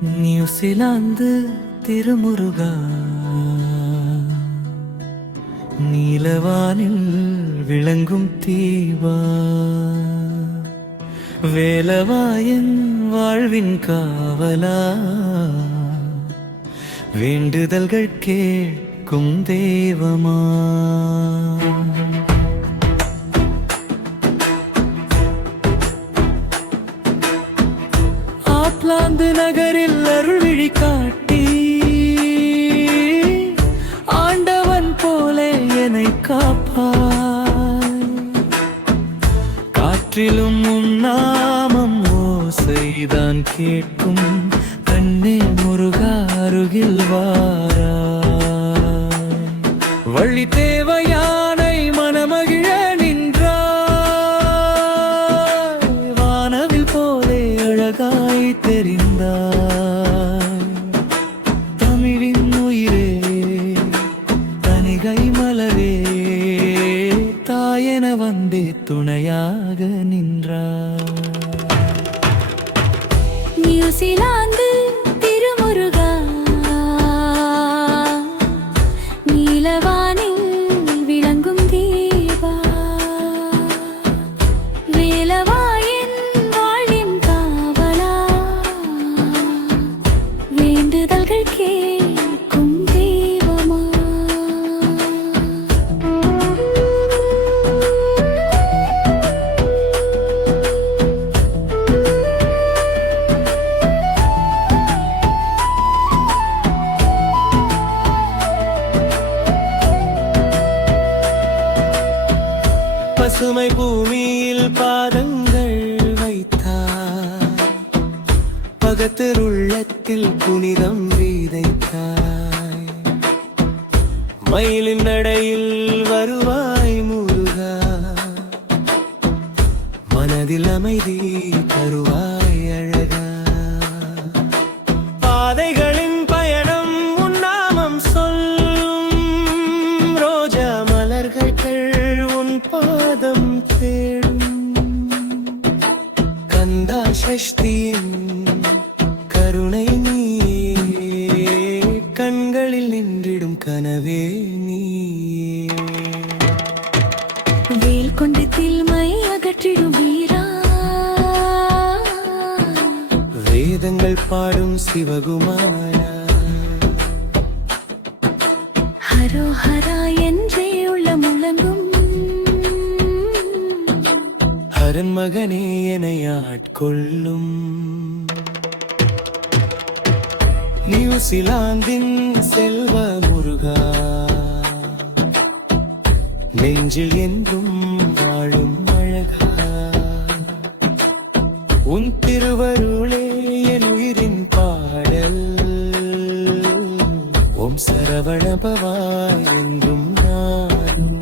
New Zealand திருமுருகா, நீலவானில் விளங்கும் தீபா, வேலவாயன் வாழ்வின் காவலா, வேண்டுதல்கள் கேட்கும் தேவமா. ஆக்லாந்து நகரில் அருள் விழி காட்டி, ஆண்டவன் போலே என்னை காப்பாய். காற்றிலும் உன்னாமம் ஓசைதான் கேட்கும், கண்ணே முருகா அருகில் வாராய். வழி தேவையானை மனமகிழ நின்றாய், வானவில் போலே அழகாய் தெரிந்தாய். தமிழின் உயிரே தனிகை மலரே, தாயென வந்தே துணையாக நின்றாய். நியூசிலாந்து திருமுருகா, நீலவானில் விளங்கும் தீபா, வேலவாயின் வாழ்வின் காவலா, வேண்டுதல்கள் கேட்கும் தெய்வமா. பசுமை பூமியில் பாதங்கள் வைத்தாய், பகத்தர் உள்ளத்தில் புனிதம் விதைத்தாய். மயிலின் நடையில் வருவாய் முருகா, மனதில் அமைதி தருவாய் அழகா. பாதைகளின் பயணம் உன்னாமம் சொல்லும், ரோஜா மலர்கள் உன் பாதம் தேடும். கந்தா சஷ்டியின் கருணை நீ, கண்களில் நின்றிடும் கனவே நீ. வேல் கொண்டு தீமை அகற்றிடும் வீரா, வேதங்கள் பாடும் சிவகுமாரா, ஹரோஹரா என்றே உள்ள முழங்கும் ஹரன் மகனே என்னை ஆட்கொள்ளும். நியூசிலாந்தின் செல்வ முருகா, நெஞ்சில் என்றும் வாழும் அழகா. உன் திருவருளே என் உயிரின் பாடல், ஓம் சரவணபவாய் எங்கும் நாடும்.